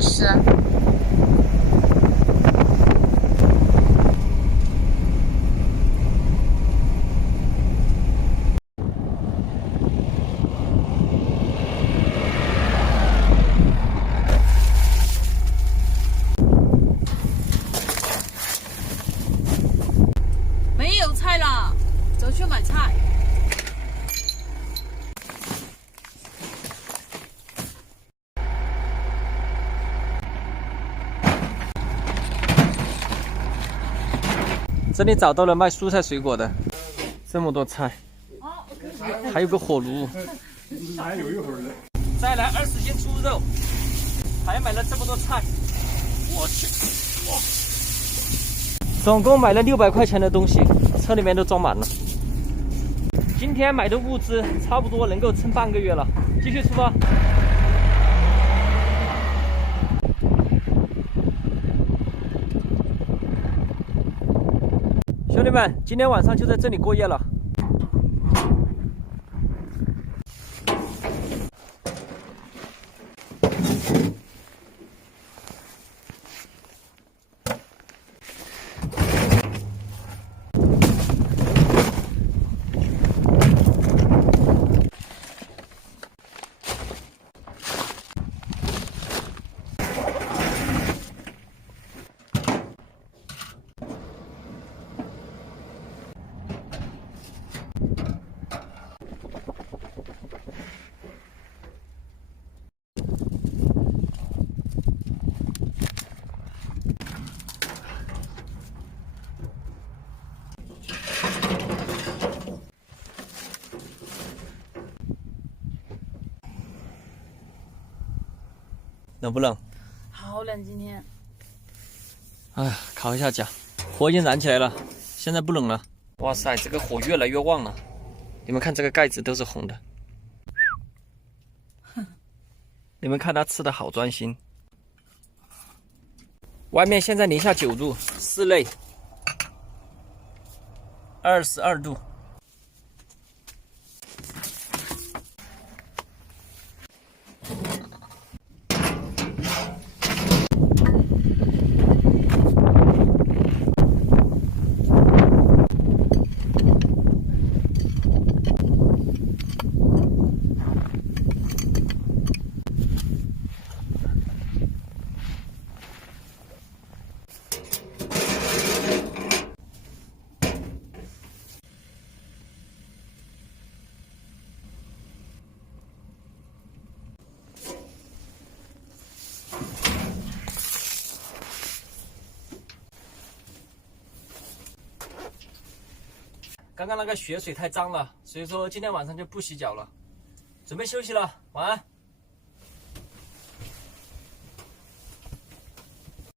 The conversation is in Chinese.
匙。没有菜了，走去买菜。这里找到了卖蔬菜水果的，这么多菜，还有个火炉，还有一会儿呢。再来20斤猪肉，还买了这么多菜，我去，总共买了600块钱的东西，车里面都装满了。今天买的物资差不多能够撑半个月了，继续出发。兄弟们，今天晚上就在这里过夜了。冷不冷？好冷今天。哎呀，烤一下脚，火已经燃起来了，现在不冷了。哇塞，这个火越来越旺了。你们看这个盖子都是红的。你们看它吃的好专心。外面现在零下9度，室内22度。刚刚那个血水太脏了，所以说今天晚上就不洗脚了，准备休息了，晚安。